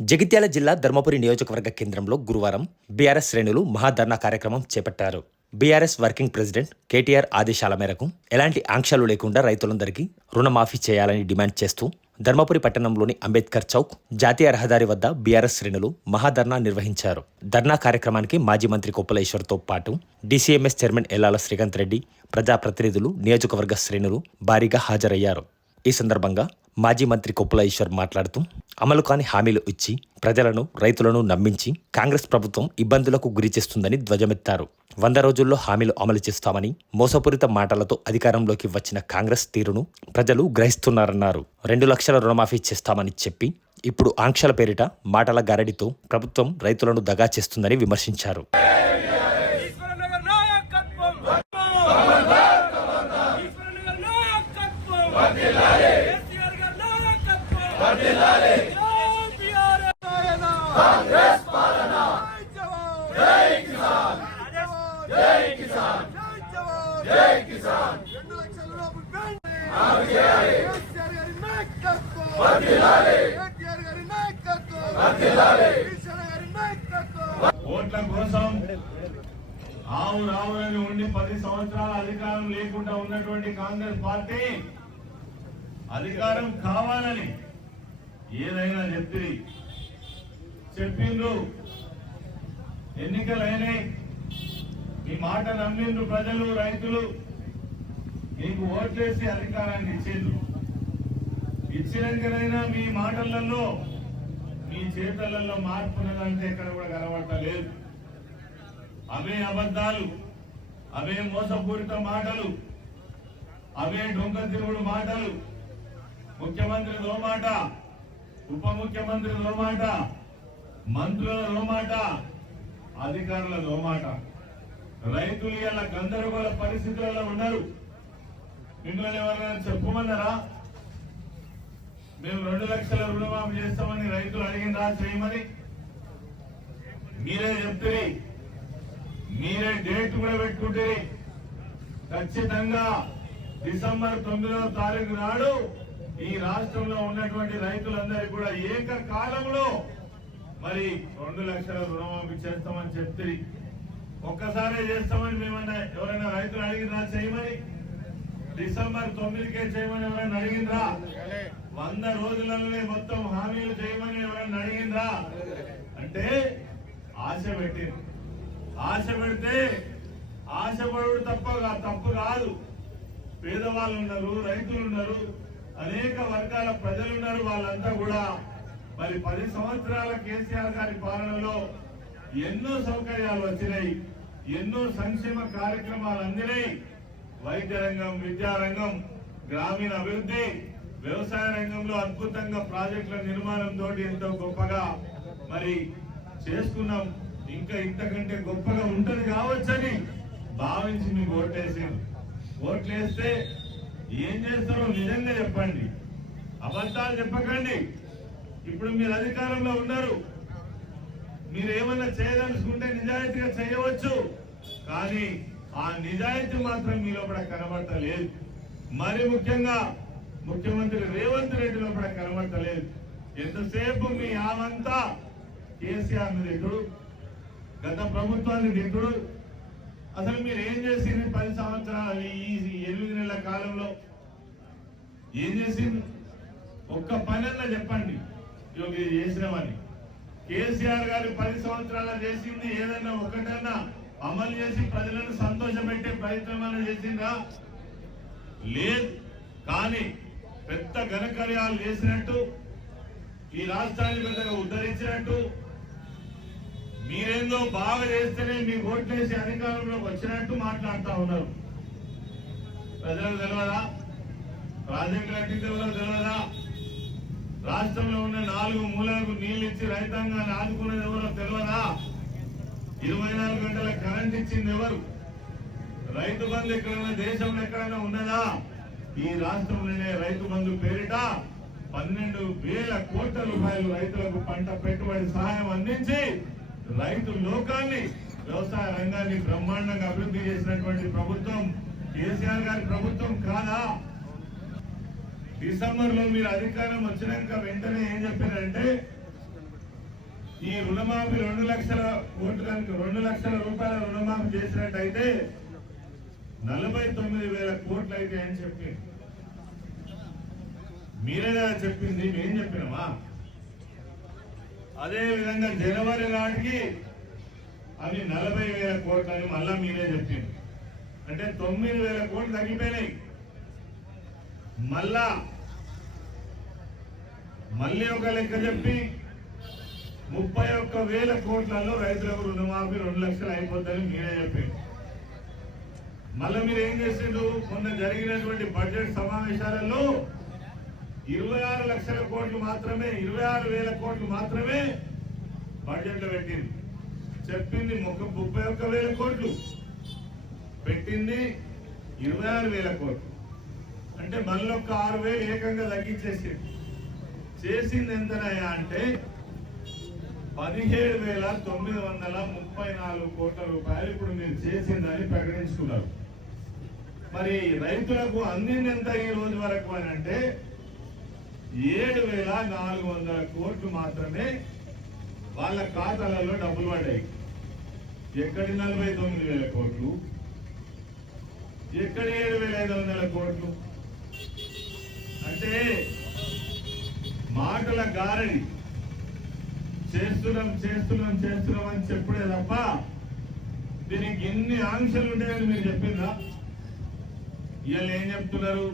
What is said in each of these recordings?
జగిత్యాల జిల్లా ధర్మపురి నియోజకవర్గ కేంద్రంలో గురువారం బీఆర్ఎస్ శ్రేణులు మహాధర్నా కార్యక్రమం చేపట్టారు. బీఆర్ఎస్ వర్కింగ్ ప్రెసిడెంట్ కేటీఆర్ ఆదేశాల మేరకు ఎలాంటి ఆంక్షలు లేకుండా రైతులందరికీ రుణమాఫీ చేయాలని డిమాండ్ చేస్తూ ధర్మపురి పట్టణంలోని అంబేద్కర్ చౌక్ జాతీయ రహదారి వద్ద బీఆర్ఎస్ శ్రేణులు మహాధర్నా నిర్వహించారు. ధర్నా కార్యక్రమానికి మాజీ మంత్రి కొప్పుల ఈశ్వర్తో పాటు డీసీఎంఎస్ చైర్మన్ ఎల్లాల శ్రీకాంత్ రెడ్డి, ప్రజాప్రతినిధులు, నియోజకవర్గ శ్రేణులు భారీగా హాజరయ్యారు. ఈ సందర్భంగా మాజీ మంత్రి కొప్పుల ఈశ్వర్ మాట్లాడుతూ అమలు కాని హామీలు ఇచ్చి ప్రజలను, రైతులను నమ్మించి కాంగ్రెస్ ప్రభుత్వం ఇబ్బందులకు గురి చేస్తుందని ధ్వజమెత్తారు. 100 రోజుల్లో హామీలు అమలు చేస్తామని మోసపూరిత మాటలతో అధికారంలోకి వచ్చిన కాంగ్రెస్ తీరును ప్రజలు గ్రహిస్తున్నారన్నారు. 2 లక్షల రుణమాఫీ చేస్తామని చెప్పి ఇప్పుడు ఆంక్షల పేరిట మాటల గారడితో ప్రభుత్వం రైతులను దగా చేస్తుందని విమర్శించారు. ఓట్ల కోసం ఆవు రావులని ఉండి 10 సంవత్సరాల అధికారం లేకుండా ఉన్నటువంటి కాంగ్రెస్ పార్టీ అధికారం కావాలని ఏదైనా చెప్పిండ్రు. ఎన్నికలైనాయి, మీ మాట నమ్మిండ్రు ప్రజలు, రైతులు మీకు ఓట్లేసి అధికారాన్ని ఇచ్చిండ్రు. ఇచ్చినాకనైనా మీ మాటలలో, మీ చేతలలో మార్పు ఉన్నదంటే ఎక్కడ కూడా కనబడలేదు. అవే అబద్ధాలు, అవే మోసపూరిత మాటలు, అవే డొంక తిరుగుడు మాటలు. ముఖ్యమంత్రితో మాట, ఉప ముఖ్యమంత్రితో మాట, మంత్రులతో మాట, అధికారులతో మాట. రైతులు ఇలా గందరగోళ పరిస్థితులలో ఉన్నారు. మిమ్మల్ని ఎవరైనా చెప్పమన్నారా? మేము 2 లక్షల రుణమాఫీ చేస్తామని రైతులు అడిగిందా చేయమని? మీరే చెప్తే, మీరే డేట్ కూడా పెట్టుకుంటే ఖచ్చితంగా డిసెంబర్ 9వ తారీఖు నాడు ఈ రాష్ట్రంలో ఉన్నటువంటి రైతులందరికీ కూడా ఏకకాలంలో మరి 2 లక్షల రుణమాఫీ చేస్తామని చెప్తే, ఒక్కసారే చేస్తామని మేమన్నా ఎవరైనా రైతులు అడిగిందా చేయమని? డిసెంబర్ 9కే చేయమని ఎవరైనా అడిగిందా? 100 రోజులలోనే మొత్తం హామీలు చేయమని ఎవరైనా అడిగిందా? అంటే ఆశ పెట్టింది. ఆశ పెడితే ఆశపడు తప్పు కాదు. పేదవాళ్ళు ఉన్నారు, రైతులు ఉన్నారు, అనేక వర్గాల ప్రజలు ఉన్నారు. వాళ్ళంతా కూడా మరి 10 సంవత్సరాల కేసీఆర్ గారి పాలనలో ఎన్నో సౌకర్యాలు వచ్చినాయి, ఎన్నో సంక్షేమ కార్యక్రమాలు అందినాయి. వైద్య రంగం, విద్యారంగం, గ్రామీణ అభివృద్ధి, వ్యవసాయ రంగంలో అద్భుతంగా ప్రాజెక్టుల నిర్మాణంతో ఎంతో గొప్పగా మరి చేసుకున్నాం. ఇంకా ఇంతకంటే గొప్పగా ఉంటది కావచ్చని భావించి మీకు ఓట్లేసారు. ఓట్లేస్తే ఏం చేస్తారో నిజంగా చెప్పండి, అబద్ధాలు చెప్పకండి. ఇప్పుడు మీరు అధికారంలో ఉన్నారు, మీరు ఏమన్నా చేయదలుచుకుంటే నిజాయితీగా చేయవచ్చు. కానీ ఆ నిజాయితీ మాత్రం మీ లోపల కనబడతలేదు. మరి ముఖ్యంగా ముఖ్యమంత్రి రేవంత్ రెడ్డి లోపల కనబడతలేదు. ఎంతసేపు మీ ఆమంతా కేసీఆర్ తిట్టుడు, గత ప్రభుత్వాన్ని తిట్టుడు. అసలు మీరు ఏం చేసింది 10 సంవత్సరాలు, ఈ 8 నెలల కాలంలో ఏం చేసింది? ఒక్క పనన్నా చెప్పండి ఇది చేసినామని. కేసీఆర్ గారు 10 సంవత్సరాలు చేసింది ఏదన్నా ఒకటన్నా అమలు చేసి ప్రజలను సంతోషపెట్టే ప్రయత్నం చేసిందా? లేదు. కానీ పెద్ద ఘనకార్యాలు చేసినట్టు, ఈ రాష్ట్రాన్ని పెద్దగా ఉద్ధరించినట్టు, మీరేందో బాగా చేస్తేనే మీ ఓట్లేసి అధికారంలోకి వచ్చినట్టు మాట్లాడుతూ ఉన్నారు. ప్రజలకు తెలియదా? ప్రాజెక్టు కట్టించే తెలియదా? రాష్ట్రంలో ఉన్న 4 మూలలకు నీళ్లు ఇచ్చి రైతాంగాన్ని ఆదుకునేది ఎవరో తెలియదా? 24 గంటల కరెంట్ ఇచ్చింది ఎవరు? రైతు బంధు ఎక్కడైనా దేశంలో ఎక్కడైనా ఉన్నదా? ఈ రాష్ట్రంలోనే రైతు బంధు పేరిట 12,000 కోట్ల రూపాయలు రైతులకు పంట పెట్టుబడి సహాయం అందించి రైతు లోకాన్ని, వ్యవసాయ రంగాన్ని బ్రహ్మాండంగా అభివృద్ధి చేసినటువంటి ప్రభుత్వం కేసీఆర్ గారి ప్రభుత్వం కాదా? డిసెంబర్ లో మీరు అధికారం వచ్చినాక వెంటనే ఏం చెప్పారంటే ఈ రుణమాఫీ 2 లక్షల కోట్లు కనుక 2 లక్షల రూపాయల రుణమాఫీ చేసినట్టయితే 49,000 కోట్లు అయితే అని చెప్పి మీరే కదా చెప్పింది, మేం చెప్పినామా? అదే విధంగా జనవరి నాటికి అవి 40,000 కోట్లు అని మళ్ళా మీరే చెప్పింది. అంటే 9,000 కోట్లు తగ్గిపోయినాయి. మళ్ళీ ఒక లెక్క చెప్పి 31,000 కోట్లలో రైతులకు రుణమాఫీ 2 లక్షలు అయిపోద్దని మీరే చెప్పారు. మళ్ళీ మీరు ఏం చేసిండ్రు? మొన్న జరిగినటువంటి బడ్జెట్ సమావేశాలలో 26 లక్షల కోట్లు మాత్రమే, 26,000 కోట్లు మాత్రమే బడ్జెట్ లో పెట్టింది. చెప్పింది 31,000 కోట్లు, పెట్టింది 26,000 కోట్లు. అంటే మళ్ళీ ఒక 6,000 ఏకంగా తగ్గించేసింది. చేసింది ఎంతనయా అంటే 17,934 కోట్ల రూపాయలు ఇప్పుడు మీరు చేసిందని ప్రకటించుకున్నారు. మరి రైతులకు అందింది ఎంత ఈ రోజు వరకు అని అంటే 7,400 కోట్లు మాత్రమే వాళ్ళ ఖాతాలలో డబ్బులు పడ్డాయి. ఎక్కడి 49,000 కోట్లు, ఎక్కడి 7,500 కోట్లు? అంటే మాటల గారడి, చేస్తున్నాం అని చెప్పుడే తప్ప దీనికి ఎన్ని ఆంక్షలు ఉంటాయని మీరు చెప్పిందా? ఇవాళ ఏం చెప్తున్నారు?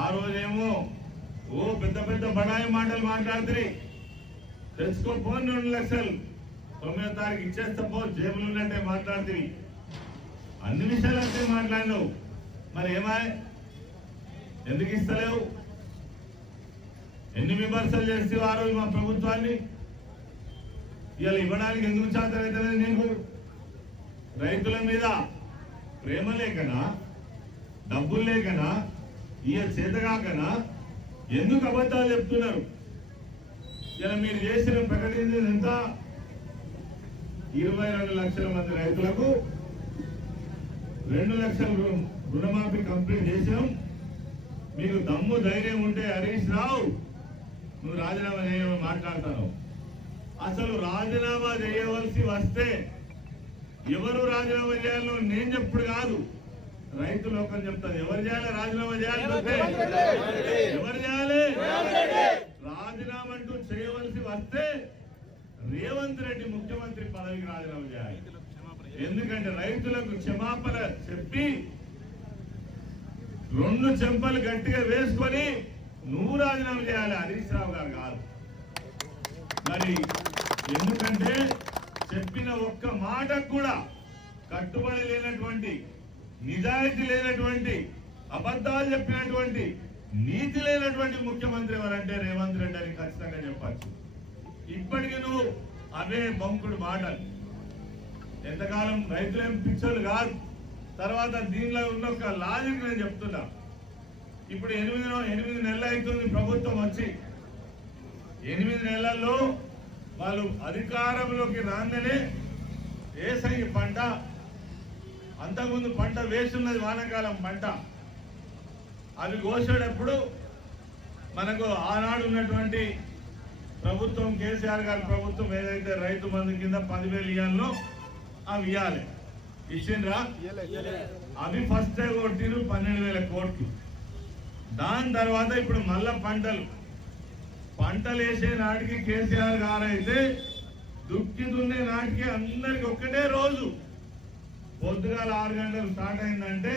ఆ రోజేమో పెద్ద పెద్ద బడాయి మాటలు మాట్లాడుతుంది. తెచ్చుకోపో 2 లక్షలు 9వ తారీఖు ఇచ్చేస్తా పో, జేబులు ఉన్నట్టే మాట్లాడుతుంది. అన్ని విషయాలు అంటే మాట్లాడినావు. మరి ఏమాయ్, ఎందుకు ఇస్తలేవు? ఎన్ని విమర్శలు చేస్తే ఆ రోజు మా ప్రభుత్వాన్ని ఇవాళ ఇవ్వడానికి ఎందుకు చేతనైతే నీకు? రైతుల మీద ప్రేమ లేకనా, డబ్బులు లేకనా, చేతగాకనా ఎందుకు అబద్ధాలు చెప్తున్నారు? ఇలా మీరు చేసిన ప్రకటించింది ఎంత? 22 లక్షల మంది రైతులకు 2 లక్షల రుణమాఫీ కంప్లీట్ చేసినాం. మీకు దమ్ము ధైర్యం ఉంటే హరీష్ రావు నువ్వు రాజీనామా చేయమని మాట్లాడతాను. అసలు రాజీనామా చేయవలసి వస్తే ఎవరు రాజీనామా చేయాలో నేను చెప్పుడు కాదు, రైతు లోకం చెప్తాను. ఎవరు చేయాలి రాజీనామా చేయాలి? ఎవరు చేయాలి రాజీనామా? అంటూ చేయవలసి వస్తే రేవంత్ రెడ్డి ముఖ్యమంత్రి పదవికి రాజీనామా చేయాలి. ఎందుకంటే రైతులకు క్షమాపణ చెప్పి 2 చెంపలు గట్టిగా వేసుకొని నువ్వు రాజీనామా చేయాలి, హరీష్ రావు గారు కాదు. మరి ఎందుకంటే చెప్పిన ఒక్క మాటకు కూడా కట్టుబడి లేనటువంటి, నిజాయితీ లేనటువంటి, అబద్ధాలు చెప్పినటువంటి, నీతి లేనటువంటి ముఖ్యమంత్రి ఎవరంటే రేవంత్ రెడ్డి అని ఖచ్చితంగా చెప్పచ్చు. ఇప్పటికీ నువ్వు అవే బంకుడు మాటలు. ఎంతకాలం రైతులేం పిచ్చోళ్ళు కాదు. తర్వాత దీనిలో ఉన్న ఒక లాజిక్ నేను చెప్తున్నా. ఇప్పుడు 8 నెలలు అవుతుంది ప్రభుత్వం వచ్చి. 8 నెలల్లో వాళ్ళు అధికారంలోకి రాగానే వేసంగి పంట, అంతకుముందు పంట వేస్తున్నది వానాకాలం పంట, అవి కోసేటప్పుడు మనకు ఆనాడు ఉన్నటువంటి ప్రభుత్వం, కేసీఆర్ గారి ప్రభుత్వం ఏదైతే రైతు బంధు కింద 10,000 ఇయ్యాలో అవి ఇవ్వాలి. ఇచ్చిండ్రా? అవి ఫస్ట్ కొట్టిరు 12,000 కోట్లు. దాని తర్వాత ఇప్పుడు మళ్ళా పంటలు వేసే నాటికి కేసీఆర్ గారు అయితే దుక్కి దున్నే నాటికి అందరికి ఒక్కటే రోజు పొద్దుగాల 6 గంటలకు స్టార్ట్ అయిందంటే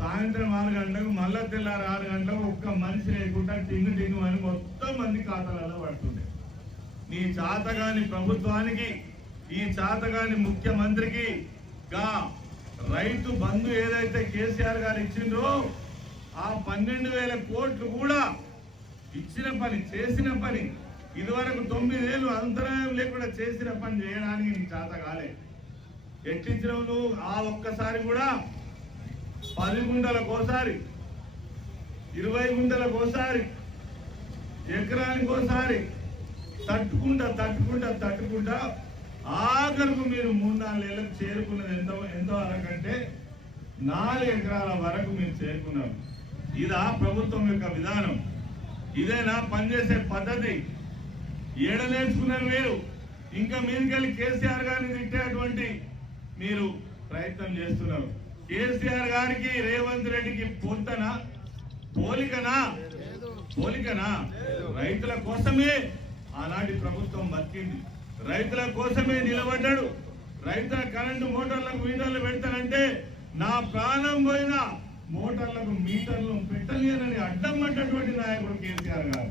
సాయంత్రం 6 గంటలకు మళ్ళా తెల్లారు 6 గంటలకు ఒక్క మనిషి లేకుండా టింగు అని మొత్తం మంది ఖాతాలలో పడుతుంది. నీ చాతగాని ప్రభుత్వానికి, ఈ చాతగాని ముఖ్యమంత్రికి రైతు బంధు ఏదైతే కేసీఆర్ గారు ఇచ్చిండ్రో ఆ 12,000 కోట్లు కూడా ఇచ్చిన పని, చేసిన పని, ఇదివరకు 9 ఏళ్ళు అంతరాయం లేకుండా చేసిన పని చేయడానికి నీకు చేత కాలే. ఎట్టించినావు నువ్వు? ఆ ఒక్కసారి కూడా 10 గుంటలకోసారి, 20 గుంటలకోసారి, ఎకరానికోసారి తట్టుకుంటా ఆఖరుకు మీరు 3-4 ఏళ్ళకు చేరుకున్నది ఎంతో వరకంటే 4 ఎకరాల వరకు మీరు చేరుకున్నారు. ఇదా ప్రభుత్వం యొక్క విధానం? ఇదేనా పనిచేసే పద్ధతి? ఏడ నేర్చుకున్నారు మీరు? ఇంకా మీదికెళ్ళి కేసీఆర్ గారిని తిట్టేటువంటి మీరు ప్రయత్నం చేస్తున్నారు. కేసీఆర్ గారికి రేవంత్ రెడ్డికి పోలికనా? రైతుల కోసమే ఆనాటి ప్రభుత్వం బతికింది, రైతుల కోసమే నిలబడ్డాడు. రైతుల కరెంటు మోటార్లకు మీటర్లు పెడతానంటే నా ప్రాణం పోయినా మోటార్లకు మీటర్లు పెట్టలేనని అడ్డం పడ్డటువంటి నాయకుడు కేసీఆర్ గారు.